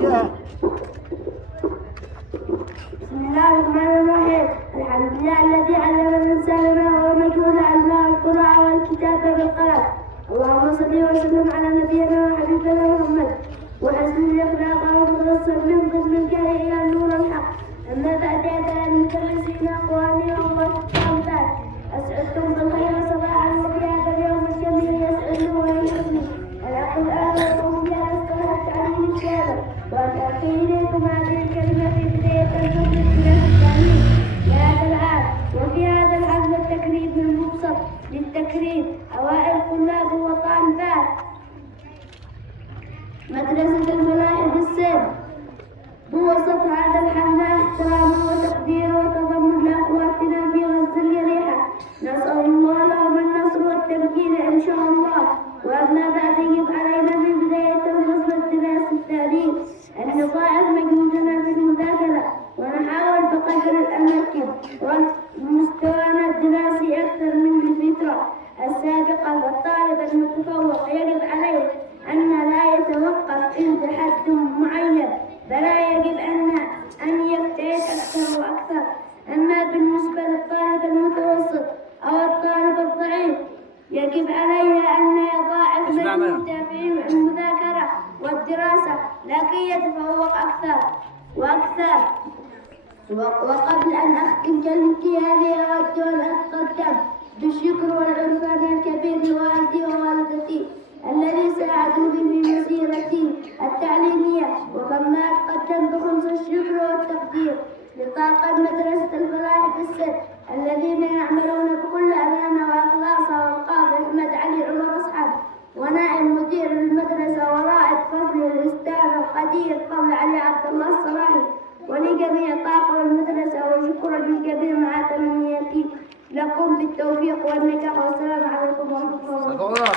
بسم الله الرحمن الرحيم. الحمد لله الذي علم الإنسان ما هو مجهول، علمه القراءة والكتابة بالقلم. اللهم صل وسلم على نبينا وحبيبنا محمد وحسن الأخلاق ومتصل من قسم الجاه إلى النور الحق. أما بعد فيا المدرسين أخواني وأخواتي، أسعدتم بالخير صباحا وفي هذا اليوم الجميل يسعدني ويسعدني أن أقول أهلا بكم في أسئلة التعليم الشامل، وأن ألقي إليكم هذه الكلمة في بداية الفصل الثاني لهذا العام. وفي هذا الحفل التكريم المبسط للتكريم أوائل طلاب وطالبات مدرسة الفلاح بالسيف. بوسط هذا الحفل احترام وتقدير وتضامن لأخواتنا في غزة الجريحة، نسأل الله لهم النصر والتمكين إن شاء الله. وأما بعد يجب علينا من بداية الفصل الدراسي الثاني أن نضاعف مجهودنا في المذاكرة ونحاول بقدر الأمكن ومستوانا الدراسي أكثر من الفترة السابقة. والطالب المتفوق يجب عليه أن لا يتوقف عند حد معين، بل يجب أن يجتهد أكثر وأكثر. أما بالنسبة للطالب المتوسط أو الطالب الضعيف يجب عليه أن يضاعف مجهوده في المذاكرة والدراسة لكي يتفوق أكثر وأكثر. وقبل أن أختم كلمتي هذه أود أن أتقدم بالشكر والعرفان الكبير لوالدي ووالدتي الذي ساعدوني في مسيرتي التعليمية، وكما أتقدم بخلص الشكر والتقدير لطاقم مدرسة الفلاح بالسد الذين يعملون بكل أمانة وإخلاص، والقاضي أحمد علي عمر أصحاب، ونائب مدير المدرسة ورائد فضل الأستاذ القدير فضل علي عبد الله الصلاحي، ولجميع طاقم المدرسة. وشكرا الكبير مع تمنياتي لكم بالتوفيق والنجاح، والسلام عليكم ورحمة الله.